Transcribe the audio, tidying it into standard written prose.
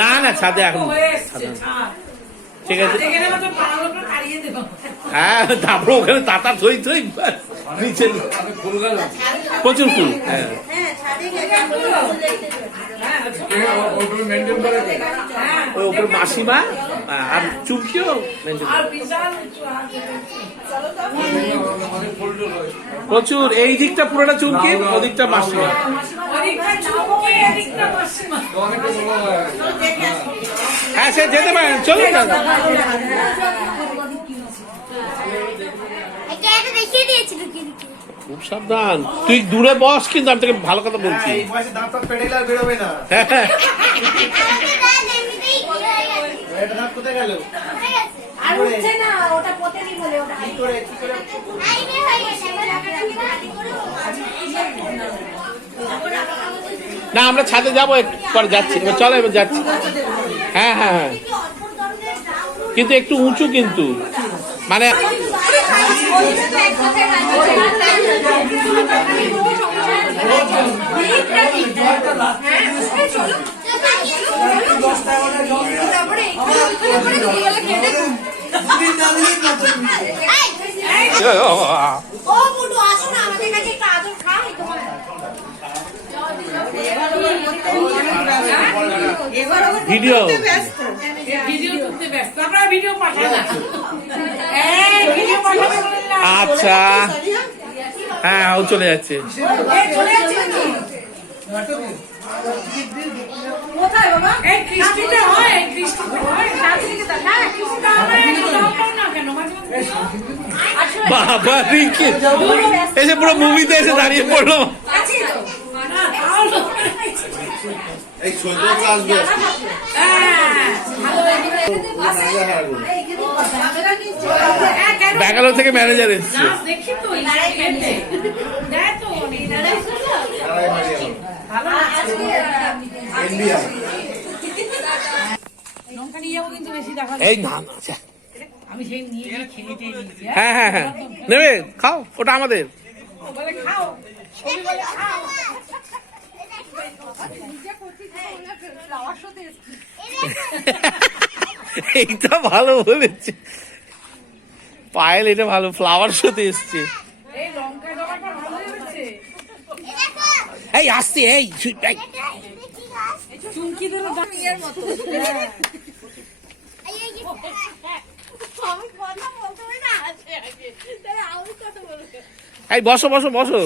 না না ছাদে এখন ঠিক আছে। হ্যাঁ তারপর ওখানে তাতা থই থই নিচে প্রচুর ফুল। হ্যাঁ ওই ওপরে মাসিমা আর চুমকিও প্রচুর। এই দিকটা পুরোটা চুমকি, ওদিকটা মাসিমা। হ্যাঁ সে যেতে পারেন, চলুন না। খুব সাবধান, তুই দূরে বস, কিন্তু আমি তোকে ভালো কথা বলছি। না আমরা ছাদে যাবো, একটু পরে যাচ্ছি। এবার চলো, এবার যাচ্ছি। হ্যাঁ হ্যাঁ হ্যাঁ, কিন্তু একটু উঁচু, কিন্তু মানে ভিডিও আচ্ছা। হ্যাঁ ও চলে যাচ্ছে। বাবা এসে পুরো মুভিতে এসে দাঁড়িয়ে পড়লো। ব্যাঙ্গালোর থেকে ম্যানেজার এসছে। এই না হ্যাঁ হ্যাঁ হ্যাঁ নেবে, খাও, ওটা আমাদের। এইটা ভালো বলেছে পায়েল, এটা ভালো, ফ্লাওয়ার শোতে এসছে। এই আসছে, এই এই বসো বসো বসো।